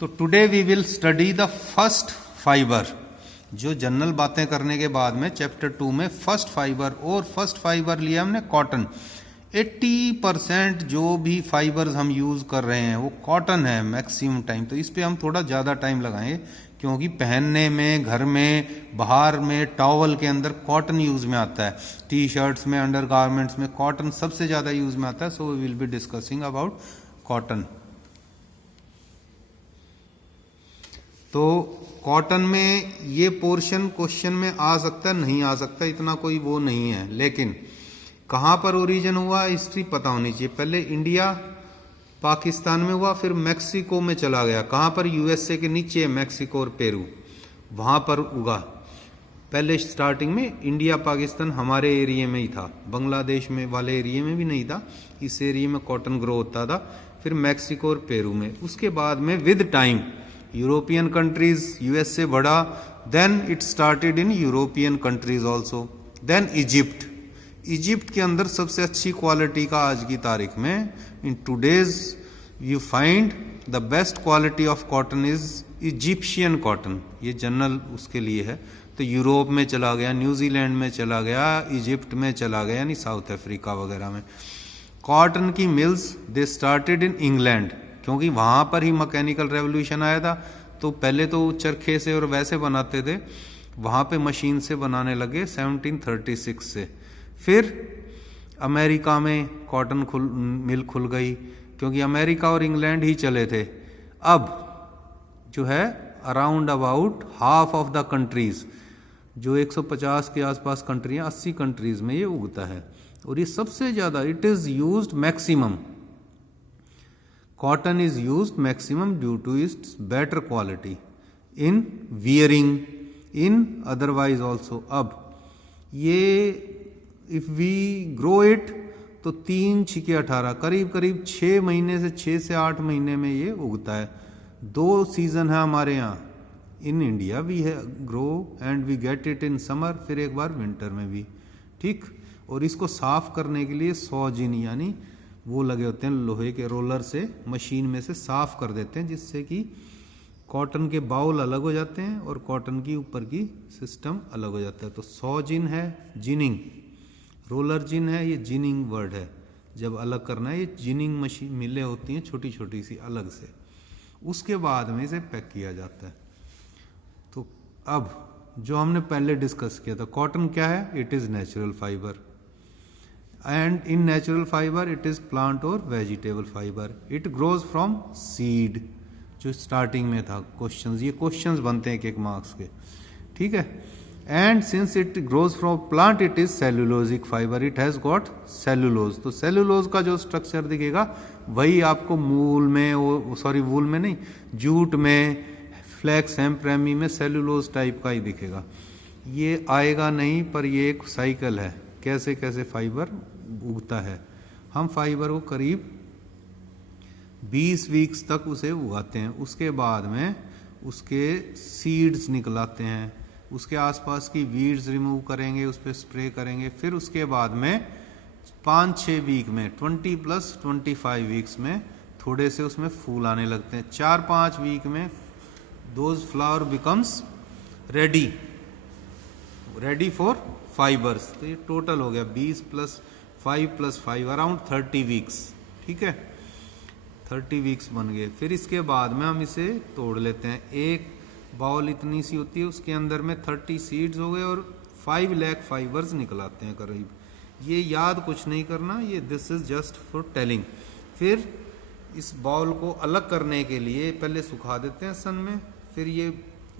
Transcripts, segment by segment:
तो today we will study the first fibre. जो general बातें करने के बाद में चैप्टर 2 में फर्स्ट फाइबर, और फर्स्ट फाइबर लिया हमने कॉटन। 80% जो भी फाइबर्स हम यूज कर रहे हैं वो कॉटन है मैक्सिमम टाइम। तो इस पे हम थोड़ा ज्यादा टाइम लगाएंगे क्योंकि पहनने में, घर में, बाहर में, टॉवल के अंदर कॉटन यूज में आता है। टी शर्ट्स में, अंडर गारमेंट्स में कॉटन सबसे ज्यादा यूज में आता है। So we will be discussing about cotton. तो कॉटन में ये पोर्शन क्वेश्चन में आ सकता है, नहीं आ सकता, इतना कोई वो नहीं है। लेकिन कहां पर ओरिजिन हुआ हिस्ट्री पता होनी चाहिए। पहले इंडिया पाकिस्तान में हुआ, फिर मैक्सिको में चला गया। कहां पर? यूएसए के नीचे मैक्सिको और पेरू, वहां पर उगा। पहले स्टार्टिंग में इंडिया पाकिस्तान हमारे एरिया में ही था, बांग्लादेश में वाले एरिया में भी नहीं था। इस एरिया में कॉटन ग्रो होता था, फिर मैक्सिको और पेरू में। उसके बाद में with time European countries, USA बढ़ा, then it started in European countries also. Then Egypt, Egypt के अंदर सबसे अच्छी क्वालिटी का आज की तारीख में, in today's you find the best quality of cotton is Egyptian cotton. ये जनरल उसके लिए है। तो यूरोप में चला गया, न्यूजीलैंड में चला गया, इजिप्ट में चला गया, यानी साउथ अफ्रीका वगैरह में। कॉटन की mills they started in England, क्योंकि वहां पर ही मैकेनिकल रेवोल्यूशन आया था। तो पहले तो चरखे से और वैसे बनाते थे, वहां पे मशीन से बनाने लगे 1736 से। फिर अमेरिका में कॉटन मिल खुल गई, क्योंकि अमेरिका और इंग्लैंड ही चले थे। अब जो है around about half of the countries, जो 150 के आसपास कंट्रियां, 80 कंट्रीज में ये उगता है। और ये सबसे ज्यादा it is used maximum, cotton is used maximum due to its better quality in wearing, in otherwise also. अब ये इफ वी ग्रो इट तो 3 छिके 18, करीब करीब 6 महीने से 6 से 8 महीने में ये उगता है। 2 सीजन है हमारे यहाँ इन इंडिया, वी है grow and we get it in summer, फिर एक बार विंटर में भी। ठीक। और इसको साफ करने के लिए सॉजिन यानी वो लगे होते हैं, लोहे के रोलर से मशीन में से साफ कर देते हैं, जिससे कि कॉटन के बाउल अलग हो जाते हैं और कॉटन की ऊपर की सिस्टम अलग हो जाता है। तो सॉजिन है, जिनिंग, रोलर जिन है, ये जिनिंग वर्ड है। जब अलग करना है, ये जिनिंग मशीन मिले होती हैं छोटी छोटी सी अलग से, उसके बाद में इसे पैक किया जाता है। तो अब जो हमने पहले डिस्कस किया था, कॉटन क्या है? It is natural fibre, and in natural fibre it is plant और vegetable fibre. It grows from seed, जो स्टार्टिंग में था क्वेश्चंस, ये क्वेश्चंस बनते हैं 1-1 मार्क्स के। ठीक है। And since it grows from plant it is cellulosic fibre, it has got cellulose. तो सेल्यूलोज का जो स्ट्रक्चर दिखेगा वही आपको मूल में, वूल में नहीं, जूट में, फ्लैक्स, हेम्प्रेमी में सेल्यूलोज टाइप का ही दिखेगा। ये आएगा नहीं, पर ये एक साइकिल है, कैसे कैसे फाइबर उगता है। हम फाइबर को करीब 20 वीक्स तक उसे उगाते हैं, उसके बाद में उसके सीड्स निकलाते हैं, उसके आसपास की वीड्स रिमूव करेंगे, उस पर स्प्रे करेंगे। फिर उसके बाद में 5-6 वीक में, 20 + 25 वीक्स में थोड़े से उसमें फूल आने लगते हैं। 4-5 वीक में those flower becomes ready for fibres. तो ये टोटल हो गया 20 + 5 + 5 अराउंड 30 वीक्स। ठीक है, 30 वीक्स बन गए। फिर इसके बाद में हम इसे तोड़ लेते हैं। एक बाउल इतनी सी होती है, उसके अंदर में 30 सीड्स हो गए और 5 लाख फाइबर्स निकलाते हैं करीब। ये याद कुछ नहीं करना, ये this is just for telling. फिर इस बाउल को अलग करने के लिए पहले सुखा देते हैं सन में, फिर ये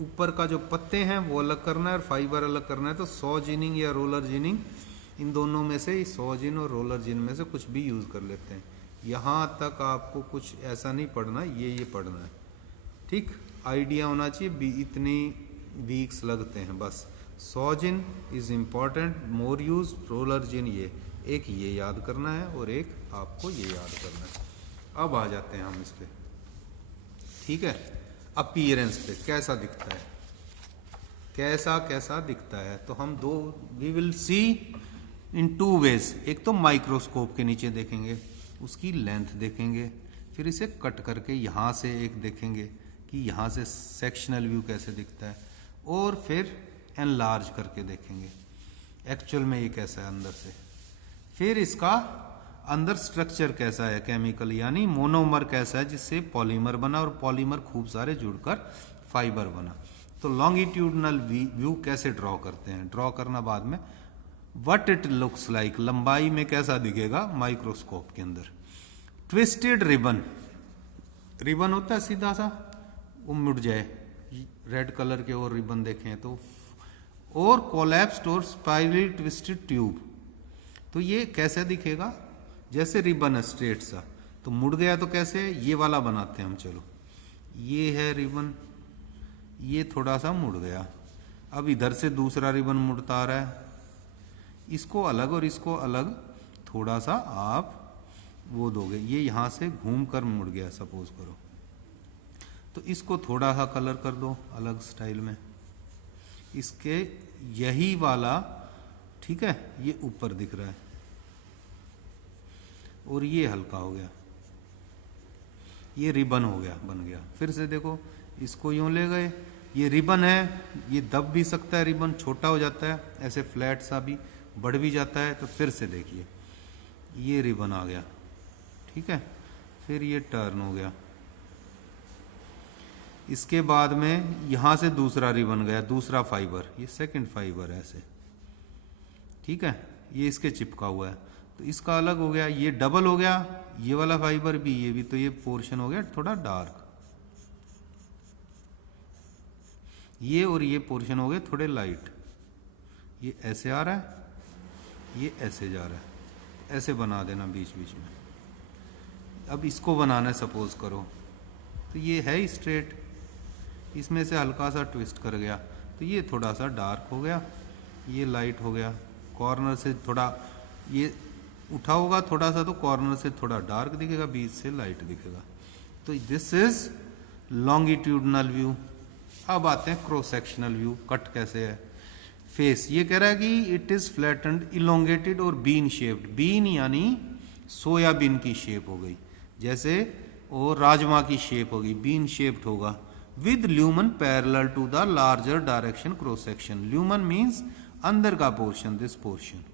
ऊपर का जो पत्ते हैं वो अलग करना है और फाइबर अलग करना है। तो सॉजिनिंग या रोलर जिनिंग, इन दोनों में से, सॉजिन और रोलर जिन में से कुछ भी यूज कर लेते हैं। यहाँ तक आपको कुछ ऐसा नहीं पढ़ना, ये पढ़ना है। ठीक, आइडिया होना चाहिए इतनी वीक्स लगते हैं बस। Saw gin is important, more use, roller gin ये याद करना है और एक आपको ये याद करना है। अब आ जाते हैं हम इस पे। ठीक है, अपीयरेंस पे कैसा दिखता है, कैसा दिखता है। तो हम we will see in 2 ways. एक तो माइक्रोस्कोप के नीचे देखेंगे, उसकी लेंथ देखेंगे, फिर इसे कट करके यहाँ से एक देखेंगे कि यहाँ से सेक्शनल व्यू कैसे दिखता है, और फिर एनलार्ज करके देखेंगे एक्चुअल में ये कैसा है अंदर से। फिर इसका अंदर स्ट्रक्चर कैसा है केमिकल, यानी मोनोमर कैसा है जिससे पॉलीमर बना और पॉलीमर खूब सारे जुड़कर फाइबर बना। तो लॉन्गिट्यूडनल व्यू कैसे ड्रॉ करते हैं, ड्रॉ करना बाद में। व्हाट इट लुक्स लाइक, लंबाई में कैसा दिखेगा माइक्रोस्कोप के अंदर। ट्विस्टेड रिबन, रिबन होता है सीधा सा, वो मुड़ जाए, रेड कलर के और रिबन देखें तो, और कोलैप्स्ड और स्पाइरली ट्विस्टेड ट्यूब, तो ये कैसे दिखेगा, जैसे रिबन है स्ट्रेट सा, तो मुड़ गया तो कैसे, ये वाला बनाते हैं हम। चलो ये है रिबन, ये थोड़ा सा मुड़ गया, अब इधर से दूसरा रिबन मुड़ता आ रहा है, इसको अलग और इसको अलग थोड़ा सा आप वो दोगे, ये यहां से घूम कर मुड़ गया सपोज करो, तो इसको थोड़ा सा कलर कर दो अलग स्टाइल में, इसके यही वाला, ठीक है, ये ऊपर दिख रहा है और ये हल्का हो गया, ये रिबन हो गया, बन गया। फिर से देखो, इसको यूं ले गए, ये रिबन है, ये दब भी सकता है, रिबन छोटा हो जाता है, ऐसे फ्लैट सा भी बढ़ भी जाता है। तो फिर से देखिए, ये रिबन आ गया, ठीक है, फिर ये टर्न हो गया, इसके बाद में यहां से दूसरा रिबन गया, दूसरा फाइबर, ये सेकंड फाइबर है ऐसे, ठीक है, ये इसके चिपका हुआ है, तो इसका अलग हो गया, ये डबल हो गया, ये वाला फाइबर भी, ये भी, तो ये पोर्शन हो गया थोड़ा डार्क, ये और ये पोर्शन हो गए थोड़े लाइट, ये ऐसे आ रहा है, ये ऐसे जा रहा है, ऐसे बना देना बीच बीच में। अब इसको बनाना है सपोज करो, तो ये है स्ट्रेट, इसमें से हल्का सा ट्विस्ट कर गया, तो ये थोड़ा सा डार्क हो गया, ये लाइट हो गया, कॉर्नर से थोड़ा ये उठा होगा थोड़ा सा, तो कॉर्नर से थोड़ा डार्क दिखेगा, बीच से लाइट दिखेगा। तो दिस इज लॉन्गिट्यूडनल व्यू। अब आते हैं क्रॉस सेक्शनल व्यू, कट कैसे है। फेस, ये कह रहा है कि इट इज फ्लैटेंड, इलोंगेटेड और बीन शेप्ड, बीन यानी सोयाबीन की शेप हो गई जैसे, और राजमा की शेप होगी, बीन शेप्ड होगा, with lumen parallel to the larger direction cross section. Lumen means अंदर का पोर्शन, दिस पोर्शन,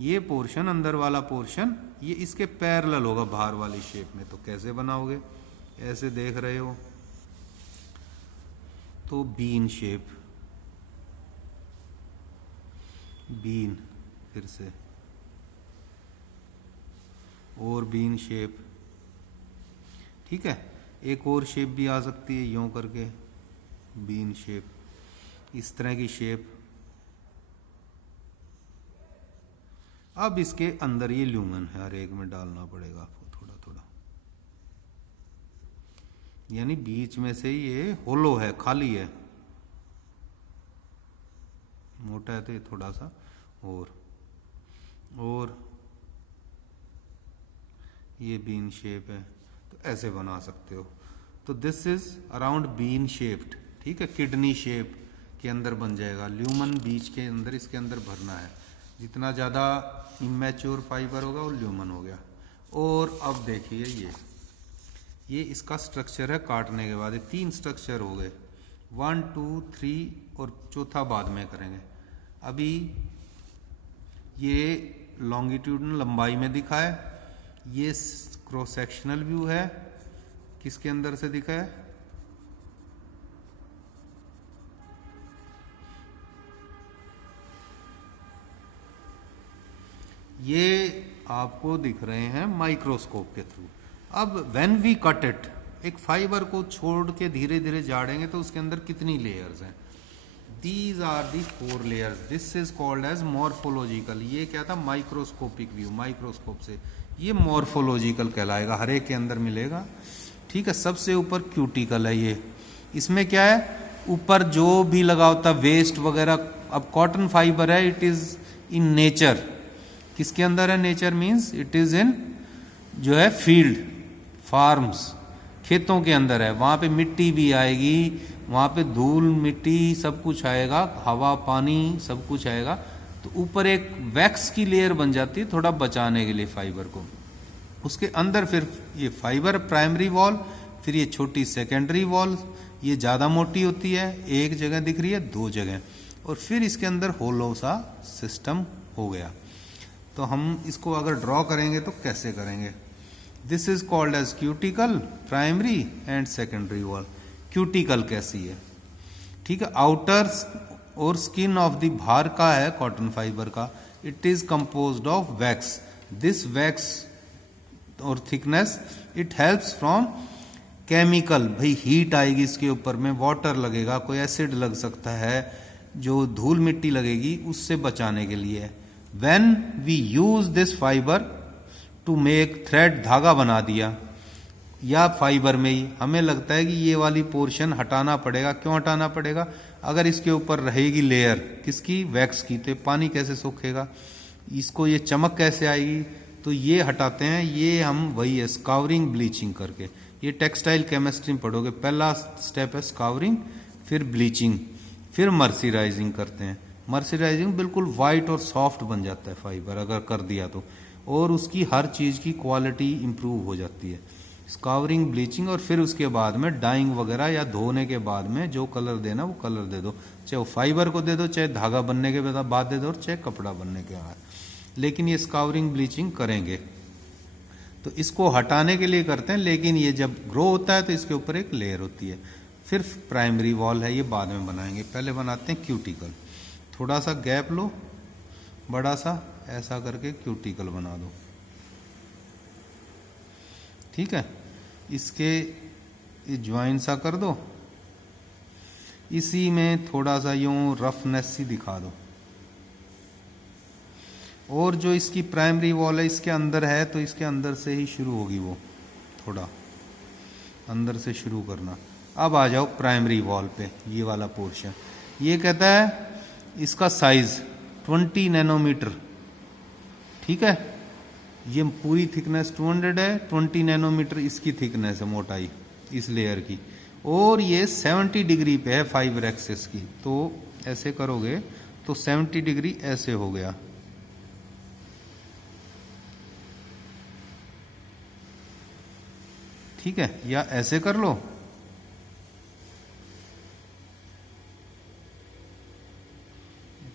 ये पोर्शन अंदर वाला पोर्शन, ये इसके पैरेलल होगा बाहर वाली शेप में। तो कैसे बनाओगे, ऐसे देख रहे हो, तो बीन शेप, बीन, फिर से और बीन शेप, ठीक है, एक और शेप भी आ सकती है यूं करके, बीन शेप, इस तरह की शेप। अब इसके अंदर ये ल्यूमन है, हर एक में डालना पड़ेगा आपको थोड़ा थोड़ा, यानी बीच में से ये होलो है, खाली है, मोटा है तो ये थोड़ा सा और ये बीन शेप है, तो ऐसे बना सकते हो। तो this is around bean shaped, ठीक है, किडनी शेप के अंदर बन जाएगा, ल्यूमन बीच के अंदर, इसके अंदर भरना है, जितना ज़्यादा इमेच्योर फाइबर होगा वो ल्यूमन हो गया। और अब देखिए ये इसका स्ट्रक्चर है काटने के बाद, ये 3 स्ट्रक्चर हो गए, 1 2 3 और चौथा बाद में करेंगे। अभी ये लॉन्गिट्यूडनल लंबाई में दिखा है, ये क्रॉस सेक्शनल व्यू है, किसके अंदर से दिखा है, ये आपको दिख रहे हैं माइक्रोस्कोप के थ्रू। अब व्हेन वी कट इट, एक फाइबर को छोड़ के धीरे धीरे झाड़ेंगे तो उसके अंदर कितनी लेयर्स हैं, these are the 4 layers, this is called as morphological. ये क्या था, माइक्रोस्कोपिक व्यू, माइक्रोस्कोप से ये मॉर्फोलॉजिकल कहलाएगा, हर एक के अंदर मिलेगा, ठीक है। सबसे ऊपर क्यूटिकल है ये, इसमें क्या है, ऊपर जो भी लगा होता वेस्ट वगैरह, अब कॉटन फाइबर है, इट इज इन नेचर, किसके अंदर है, nature means it is in जो है फील्ड, फार्म्स, खेतों के अंदर है, वहां पे मिट्टी भी आएगी, वहां पे धूल मिट्टी सब कुछ आएगा, हवा पानी सब कुछ आएगा, तो ऊपर एक वैक्स की लेयर बन जाती है थोड़ा बचाने के लिए फाइबर को, उसके अंदर फिर ये फाइबर प्राइमरी वॉल, फिर ये छोटी सेकेंडरी वॉल, ये ज़्यादा मोटी होती है, एक जगह दिख रही है, दो जगह, और फिर इसके अंदर होलो सा सिस्टम हो गया। तो हम इसको अगर ड्रॉ करेंगे तो कैसे करेंगे? This is called as cuticle, primary and secondary wall. Cuticle कैसी है? ठीक है, आउटर और स्किन ऑफ द बाहर का है कॉटन फाइबर का, it is composed of wax. This wax और thickness it helps from chemical, भाई हीट आएगी इसके ऊपर में, वाटर लगेगा, कोई एसिड लग सकता है, जो धूल मिट्टी लगेगी उससे बचाने के लिए। When we use this fibre to make thread, धागा बना दिया, या फाइबर में ही हमें लगता है कि ये वाली पोर्शन हटाना पड़ेगा। क्यों हटाना पड़ेगा? अगर इसके ऊपर रहेगी लेयर किसकी? वैक्स की, तो पानी कैसे सूखेगा, इसको ये चमक कैसे आएगी? तो ये हटाते हैं। ये हम वही है स्कावरिंग, ब्लीचिंग करके। ये टेक्सटाइल केमिस्ट्री में पढ़ोगे, पहला स्टेप है स्कावरिंग, फिर ब्लीचिंग, फिर मर्सराइजिंग करते हैं। मर्सराइजिंग बिल्कुल वाइट और सॉफ्ट बन जाता है फाइबर अगर कर दिया तो, और उसकी हर चीज़ की क्वालिटी इंप्रूव हो जाती है। स्कावरिंग, ब्लीचिंग, और फिर उसके बाद में डाइंग वगैरह, या धोने के बाद में जो कलर देना वो कलर दे दो, चाहे वो फाइबर को दे दो, चाहे धागा बनने के बाद दे दो, और चाहे कपड़ा बनने के बाद। लेकिन ये स्कावरिंग, ब्लीचिंग करेंगे तो इसको हटाने के लिए करते हैं। लेकिन ये जब ग्रो होता है तो इसके ऊपर एक लेयर होती है। फिर प्राइमरी वॉल है, ये बाद में बनाएंगे, पहले बनाते हैं क्यूटिकल। थोड़ा सा गैप लो, बड़ा सा, ऐसा करके क्यूटिकल बना दो। ठीक है, इसके ज्वाइन सा कर दो, इसी में थोड़ा सा यूं रफनेस सी दिखा दो। और जो इसकी प्राइमरी वॉल है इसके अंदर है, तो इसके अंदर से ही शुरू होगी, वो थोड़ा अंदर से शुरू करना। अब आ जाओ प्राइमरी वॉल पे, ये वाला पोर्शन। ये कहता है इसका साइज 20 नैनोमीटर। ठीक है, ये पूरी थिकनेस 200 है, 20 नैनोमीटर इसकी थिकनेस है, मोटाई इस लेयर की, और ये 70 डिग्री पे है फाइबर एक्सिस की। तो ऐसे करोगे तो 70 डिग्री ऐसे हो गया। ठीक है, या ऐसे कर लो,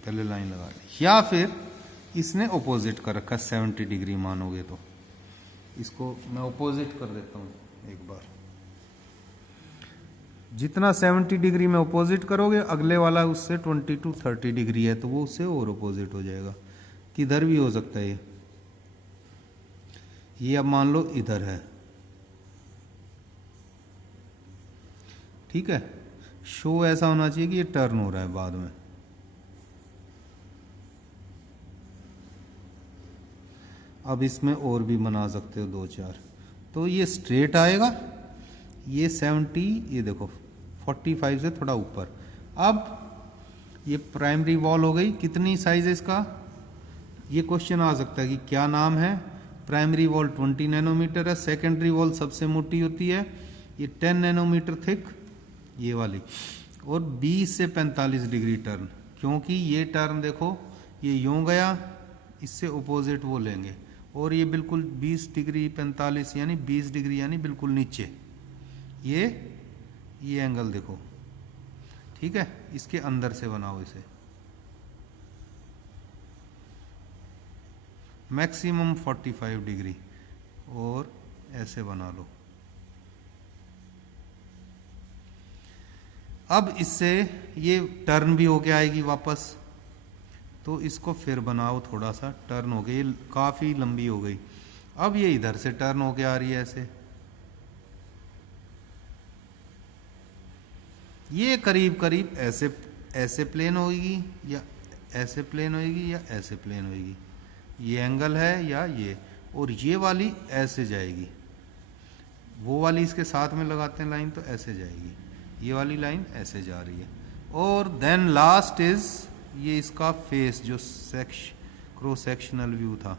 पहले लाइन लगा ली, या फिर इसने ऑपोजिट कर रखा 70 डिग्री मानोगे तो। इसको मैं ऑपोजिट कर देता हूं एक बार। जितना 70 डिग्री में ऑपोजिट करोगे, अगले वाला उससे 20 to 30 डिग्री है तो वो उससे और ऑपोजिट हो जाएगा। किधर भी हो सकता है ये अब मान लो इधर है। ठीक है, शो ऐसा होना चाहिए कि ये टर्न हो रहा है बाद में। अब इसमें और भी बना सकते हो 2-4। तो ये स्ट्रेट आएगा, ये 70, ये देखो 45 से थोड़ा ऊपर। अब ये प्राइमरी वॉल हो गई। कितनी साइज है इसका? ये क्वेश्चन आ सकता है कि क्या नाम है। प्राइमरी वॉल 20 नैनोमीटर है, सेकेंडरी वॉल सबसे मोटी होती है, ये 10 नैनोमीटर थिक, ये वाली, और 20 से 45 डिग्री टर्न। क्योंकि ये टर्न देखो, ये यूं गया, इससे अपोजिट वो लेंगे, और ये बिल्कुल 20 डिग्री 45 यानी 20 डिग्री यानी बिल्कुल नीचे, ये एंगल देखो। ठीक है, इसके अंदर से बनाओ इसे, मैक्सिमम 45 डिग्री, और ऐसे बना लो। अब इससे ये टर्न भी होके आएगी वापस, तो इसको फिर बनाओ, थोड़ा सा टर्न हो गई, काफी लंबी हो गई। अब ये इधर से टर्न होके आ रही है ऐसे, ये करीब करीब ऐसे प्लेन होगी, या ऐसे प्लेन होगी, या ऐसे प्लेन होगी। ये एंगल है या ये, और ये वाली ऐसे जाएगी, वो वाली इसके साथ में लगाते हैं लाइन तो ऐसे जाएगी, ये वाली लाइन ऐसे जा रही है। और देन लास्ट इज ये इसका फेस, जो क्रॉस सेक्शनल व्यू था,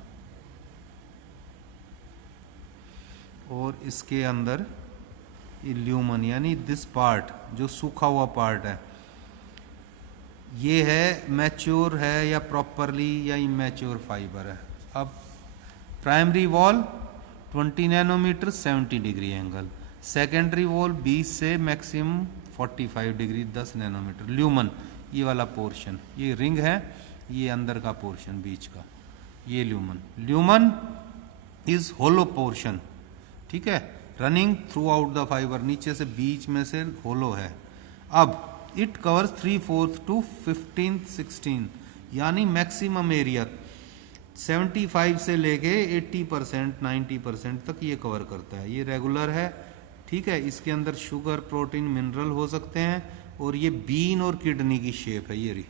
और इसके अंदर ल्यूमन यानी दिस पार्ट जो सूखा हुआ पार्ट है, ये है मैच्योर है या प्रॉपरली या इमैच्योर फाइबर है। अब primary wall 20 nanometre 70 degree angle, secondary wall 20 से मैक्सिमम 45 डिग्री 10 नैनोमीटर। ल्यूमन ये वाला पोर्शन, ये रिंग है, ये अंदर का पोर्शन बीच का, ये lumen. Lumen is hollow portion, ठीक है, running throughout the fibre, नीचे से बीच में से होलो है। अब इट कवर्स 3/4 टू 15-16, यानी मैक्सिमम एरिया 75 से लेके 80% 90% तक ये कवर करता है। ये रेगुलर है, ठीक है, इसके अंदर शुगर प्रोटीन मिनरल हो सकते हैं। और ये बीन और किडनी की शेप है, ये रही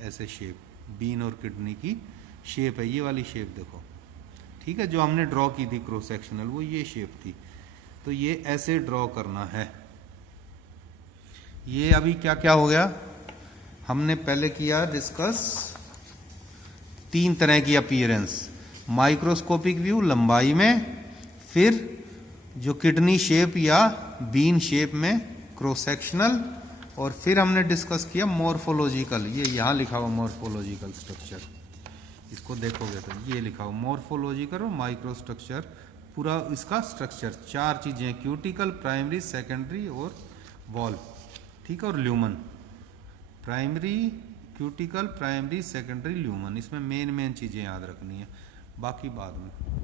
ऐसे शेप, बीन और किडनी की शेप है, ये वाली शेप देखो, ठीक है, जो हमने ड्रॉ की थी क्रॉस सेक्शनल, वो ये शेप थी। तो ये ऐसे ड्रॉ करना है। ये अभी क्या क्या हो गया, हमने पहले किया डिस्कस 3 तरह की अपीयरेंस, माइक्रोस्कोपिक व्यू लंबाई में, फिर जो किडनी शेप या बीन शेप में क्रॉस सेक्शनल, और फिर हमने डिस्कस किया मॉर्फोलॉजिकल, ये यहाँ लिखा हुआ मॉर्फोलॉजिकल स्ट्रक्चर, इसको देखोगे तो ये लिखा हुआ मॉर्फोलॉजिकल और माइक्रो स्ट्रक्चर, पूरा इसका स्ट्रक्चर 4 चीजें, क्यूटिकल, प्राइमरी, सेकेंडरी और वॉल, ठीक है, और lumen, primary, cuticle, primary, secondary, lumen, इसमें मेन चीजें याद रखनी है, बाकी बाद में।